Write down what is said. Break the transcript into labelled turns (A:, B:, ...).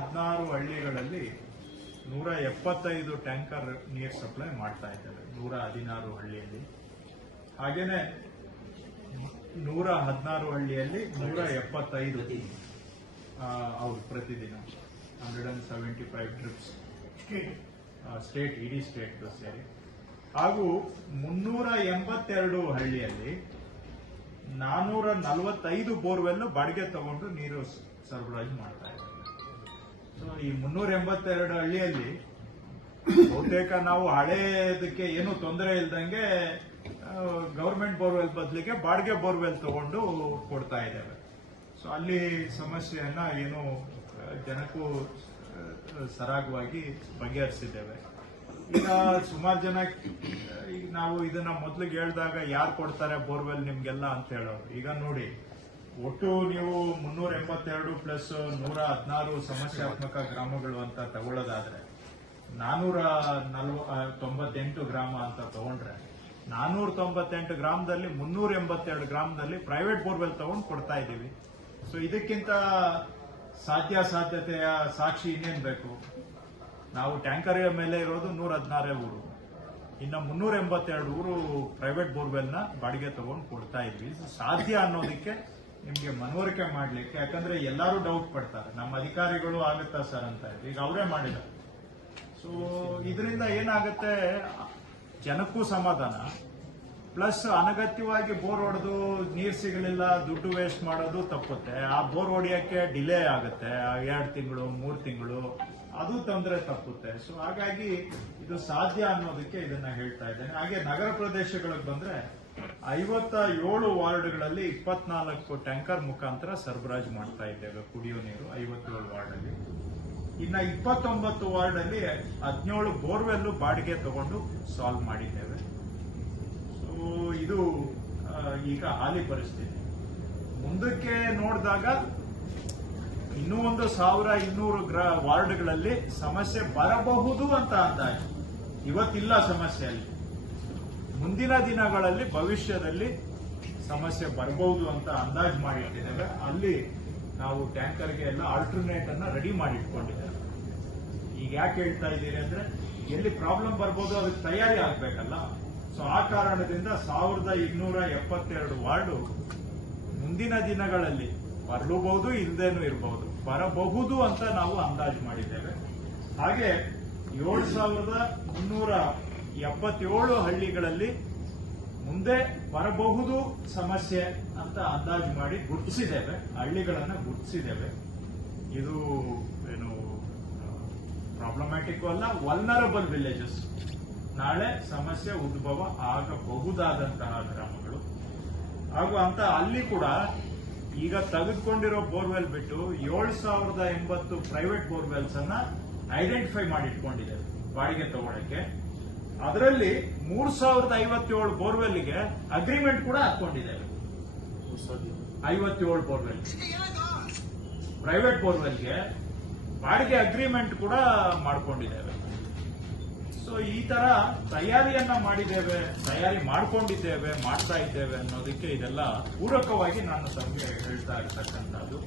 A: ಹದಿನಾರು ಹಳ್ಳಿಗಳಲ್ಲಿ ನೂರ ಎಪ್ಪತ್ತೈದು ಟ್ಯಾಂಕರ್ ನೀರು ಸಪ್ಲೈ ಮಾಡ್ತಾ ಇದ್ದಾರೆ ನೂರ ಹದಿನಾರು ಹಳ್ಳಿಯಲ್ಲಿ. ಹಾಗೇನೆ ನೂರ ಹದಿನಾರು ಹಳ್ಳಿಯಲ್ಲಿ ನೂರ ಎಪ್ಪತ್ತೈದು ಹೌದು, ಪ್ರತಿದಿನ. Hundred and seventy five trips state ಇಡೀ ಸ್ಟೇಟ್ ಸೇರಿ. ಹಾಗೂ ಮುನ್ನೂರ ಎಂಬತ್ತೆರಡು ಹಳ್ಳಿಯಲ್ಲಿ ನಾನೂರ ನಲವತ್ತೈದು ಬೋರ್ವೆಲ್ ಬಾಡಿಗೆ ತಗೊಂಡು ನೀರು ಸರಬರಾಜು ಮಾಡ್ತಾ ಇದ್ದಾರೆ ಈ ಮುನ್ನೂರ ಎಂಬತ್ತೆರಡು ಹಳ್ಳಿಯಲ್ಲಿ ಬಹುತೇಕ ನಾವು ಹಳೇದಕ್ಕೆ ಏನು ತೊಂದರೆ ಇಲ್ದಂಗೆ ಗೌರ್ಮೆಂಟ್ ಬೋರ್ವೆಲ್ ಬದಲಿಗೆ ಬಾಡಿಗೆ ಬೋರ್ವೆಲ್ ತಗೊಂಡು ಕೊಡ್ತಾ ಇದ್ದೇವೆ. ಸೊ ಅಲ್ಲಿ ಸಮಸ್ಯೆಯನ್ನ ಏನು ಜನಕ್ಕೂ ಸರಾಗವಾಗಿ ಬಗೆಹರಿಸಿದ್ದೇವೆ. ಈಗ ಸುಮಾರು ಜನ ನಾವು ಇದನ್ನ ಮೊದ್ಲಿಗೆ ಹೇಳಿದಾಗ ಯಾರು ಕೊಡ್ತಾರೆ ಬೋರ್ವೆಲ್ ನಿಮ್ಗೆಲ್ಲ ಅಂತ ಹೇಳೋರು. ಈಗ ನೋಡಿ ಒಟ್ಟು ನೀವು ಮುನ್ನೂರ ಎಂಬತ್ತೆರಡು ಪ್ಲಸ್ ನೂರ ಹದಿನಾರು ಸಮಸ್ಯಾತ್ಮಕ ಗ್ರಾಮಗಳು ಅಂತ ತಗೊಳ್ಳೋದಾದ್ರೆ, ನಾನೂರ ನಲ್ವ ತೊಂಬತ್ತೆಂಟು ಗ್ರಾಮ ಅಂತ ತಗೊಂಡ್ರೆ, ನಾನೂರ ತೊಂಬತ್ತೆಂಟು ಗ್ರಾಮದಲ್ಲಿ ಮುನ್ನೂರ ಎಂಬತ್ತೆರಡು ಗ್ರಾಮದಲ್ಲಿ ಪ್ರೈವೇಟ್ ಬೋರ್ವೆಲ್ ತಗೊಂಡು ಕೊಡ್ತಾ ಇದ್ದೀವಿ. ಸೊ ಇದಕ್ಕಿಂತ ಸಾಧ್ಯ ಸಾಧ್ಯತೆಯ ಸಾಕ್ಷಿ ಇನ್ನೇನ್ ಬೇಕು? ನಾವು ಟ್ಯಾಂಕರ್ ಮೇಲೆ ಇರೋದು ನೂರ ಹದಿನಾರೇ ಊರು. ಇನ್ನು ಮುನ್ನೂರ ಎಂಬತ್ತೆರಡು ಊರು ಪ್ರೈವೇಟ್ ಬೋರ್ವೆಲ್ನ ಬಾಡಿಗೆ ತಗೊಂಡು ಕೊಡ್ತಾ ಇದ್ವಿ. ಇದು ಸಾಧ್ಯ ಅನ್ನೋದಕ್ಕೆ ನಿಮ್ಗೆ ಮನವರಿಕೆ ಮಾಡ್ಲಿಕ್ಕೆ, ಯಾಕಂದ್ರೆ ಎಲ್ಲರೂ ಡೌಟ್ ಪಡ್ತಾರೆ. ನಮ್ಮ ಅಧಿಕಾರಿಗಳು ಆಗುತ್ತಾ ಸರ್ ಅಂತ ಈಗ ಅವರೇ ಮಾಡಿದ್ದಾರೆ. ಸೊ ಇದರಿಂದ ಏನಾಗುತ್ತೆ? ಜನಕ್ಕೂ ಸಮಾಧಾನ. ಪ್ಲಸ್ ಅನಗತ್ಯವಾಗಿ ಬೋರ್ ಹೊಡೆದು ನೀರು ಸಿಗಲಿಲ್ಲ, ದುಡ್ಡು ವೇಸ್ಟ್ ಮಾಡೋದು ತಪ್ಪುತ್ತೆ. ಆ ಬೋರ್ ಹೊಡೆಯೋಕ್ಕೆ ಡಿಲೇ ಆಗುತ್ತೆ. ಎರಡು ತಿಂಗಳು, ಮೂರು ತಿಂಗಳು, ಅದು ತೊಂದರೆ ತಪ್ಪುತ್ತೆ. ಸೊ ಹಾಗಾಗಿ ಇದು ಸಾಧ್ಯ ಅನ್ನೋದಕ್ಕೆ ಇದನ್ನ ಹೇಳ್ತಾ ಇದ್ದೇನೆ. ಹಾಗೆ ನಗರ ಪ್ರದೇಶಗಳಿಗೆ ಬಂದ್ರೆ ಐವತ್ತ ಏಳು ವಾರ್ಡ್ಗಳಲ್ಲಿ ಇಪ್ಪತ್ನಾಲ್ಕು ಟ್ಯಾಂಕರ್ ಮುಖಾಂತರ ಸರಬರಾಜು ಮಾಡ್ತಾ ಇದ್ದೇವೆ, ಕುಡಿಯೋ ನೀರು ಐವತ್ತೇಳು ವಾರ್ಡಲ್ಲಿ ಇನ್ನ ಇಪ್ಪತ್ತೊಂಬತ್ತು ವಾರ್ಡ್ ಅಲ್ಲಿ ಹದಿನೇಳು ಬೋರ್ವೆಲ್ ಬಾಡಿಗೆ ತಗೊಂಡು ಸಾಲ್ವ್ ಮಾಡಿದ್ದೇವೆ. ಸೊ ಇದು ಈಗ ಹಾಲಿ ಪರಿಸ್ಥಿತಿ. ಮುಂದಕ್ಕೆ ನೋಡಿದಾಗ ಇನ್ನೂ ಒಂದು ಸಾವಿರ ಇನ್ನೂರು ಗ್ರ, ವಾರ್ಡ್ಗಳಲ್ಲಿ ಸಮಸ್ಯೆ ಬರಬಹುದು ಅಂತ ಅಂದಾಜು. ಇವತ್ತಿಲ್ಲ ಸಮಸ್ಯೆ ಅಲ್ಲಿ ಮುಂದಿನ ದಿನಗಳಲ್ಲಿ ಭವಿಷ್ಯದಲ್ಲಿ ಸಮಸ್ಯೆ ಬರಬಹುದು ಅಂತ ಅಂದಾಜು ಮಾಡಿಟ್ಟಿದ್ದೇವೆ. ಅಲ್ಲಿ ನಾವು ಟ್ಯಾಂಕರ್ಗೆ ಎಲ್ಲ ಆಲ್ಟರ್ನೇಟ್ ಅನ್ನ ರೆಡಿ ಮಾಡಿ ಇಟ್ಕೊಂಡಿದ್ದೇವೆ ಈಗ ಯಾಕೆ ಹೇಳ್ತಾ ಇದ್ದೀರಿ ಅಂದ್ರೆ, ಎಲ್ಲಿ ಪ್ರಾಬ್ಲಮ್ ಬರ್ಬೋದು ಅದಕ್ಕೆ ತಯಾರಿ ಆಗ್ಬೇಕಲ್ಲ. ಸೊ ಆ ಕಾರಣದಿಂದ ಸಾವಿರದ ಇನ್ನೂರ ಎಪ್ಪತ್ತೆರಡು ವಾರ್ಡು ಮುಂದಿನ ದಿನಗಳಲ್ಲಿ ಬರಲೂಬಹುದು ಇಲ್ಲದೇನೂ ಇರಬಹುದು ಬರಬಹುದು ಅಂತ ನಾವು ಅಂದಾಜು ಮಾಡಿದ್ದೇವೆ. ಹಾಗೆ ಏಳು ಸಾವಿರದ ಮುನ್ನೂರ ಎಪ್ಪತ್ತೇಳು ಹಳ್ಳಿಗಳಲ್ಲಿ ಮುಂದೆ ಬರಬಹುದು ಸಮಸ್ಯೆ ಅಂತ ಅಂದಾಜು ಮಾಡಿ ಗುರುತಿಸಿದ್ದೇವೆ, ಹಳ್ಳಿಗಳನ್ನು ಗುರುತಿಸಿದ್ದೇವೆ. ಇದು ಏನು ಪ್ರಾಬ್ಲಮ್ಯಾಟಿಕ್ ಅಲ್ಲ ವಲ್ನರಬಲ್ ವಿಲೇಜಸ್ ನಾಳೆ ಸಮಸ್ಯೆ ಉದ್ಭವ ಆಗಬಹುದಾದಂತಹ ಗ್ರಾಮಗಳು. ಹಾಗೂ ಅಂತ ಅಲ್ಲಿ ಕೂಡ ಈಗ ತೆಗೆದುಕೊಂಡಿರೋ ಬೋರ್ವೆಲ್ ಬಿಟ್ಟು ಏಳು ಸಾವಿರದ ಎಂಬತ್ತು ಪ್ರೈವೇಟ್ ಬೋರ್ವೆಲ್ಸ್ ಅನ್ನ ಐಡೆಂಟಿಫೈ ಮಾಡಿ ಇಟ್ಕೊಂಡಿದ್ದೇವೆ, ಬಾಡಿಗೆ ತಗೊಳಕ್ಕೆ. ಅದರಲ್ಲಿ ಮೂರ್ ಸಾವಿರದ ಐವತ್ತೇಳು ಬೋರ್ವೆಲ್ಗೆ ಅಗ್ರಿಮೆಂಟ್ ಕೂಡ ಹಾಕೊಂಡಿದ್ದೇವೆ ಐವತ್ತೇಳು ಬೋರ್ವೆಲ್. ಪ್ರೈವೇಟ್ ಬೋರ್ವೆಲ್ಗೆ ಬಾಡಿಗೆ ಅಗ್ರಿಮೆಂಟ್ ಕೂಡ ಮಾಡಿಕೊಂಡಿದ್ದೇವೆ. ಸೊ ಈ ತರ ತಯಾರಿಯನ್ನ ಮಾಡಿದ್ದೇವೆ, ತಯಾರಿ ಮಾಡ್ಕೊಂಡಿದ್ದೇವೆ, ಮಾಡ್ತಾ ಇದ್ದೇವೆ ಅನ್ನೋದಕ್ಕೆ ಇದೆಲ್ಲ ಪೂರಕವಾಗಿ ನಾನು ತಮಗೆ ಹೇಳ್ತಾ ಇರ್ತಕ್ಕಂಥದ್ದು.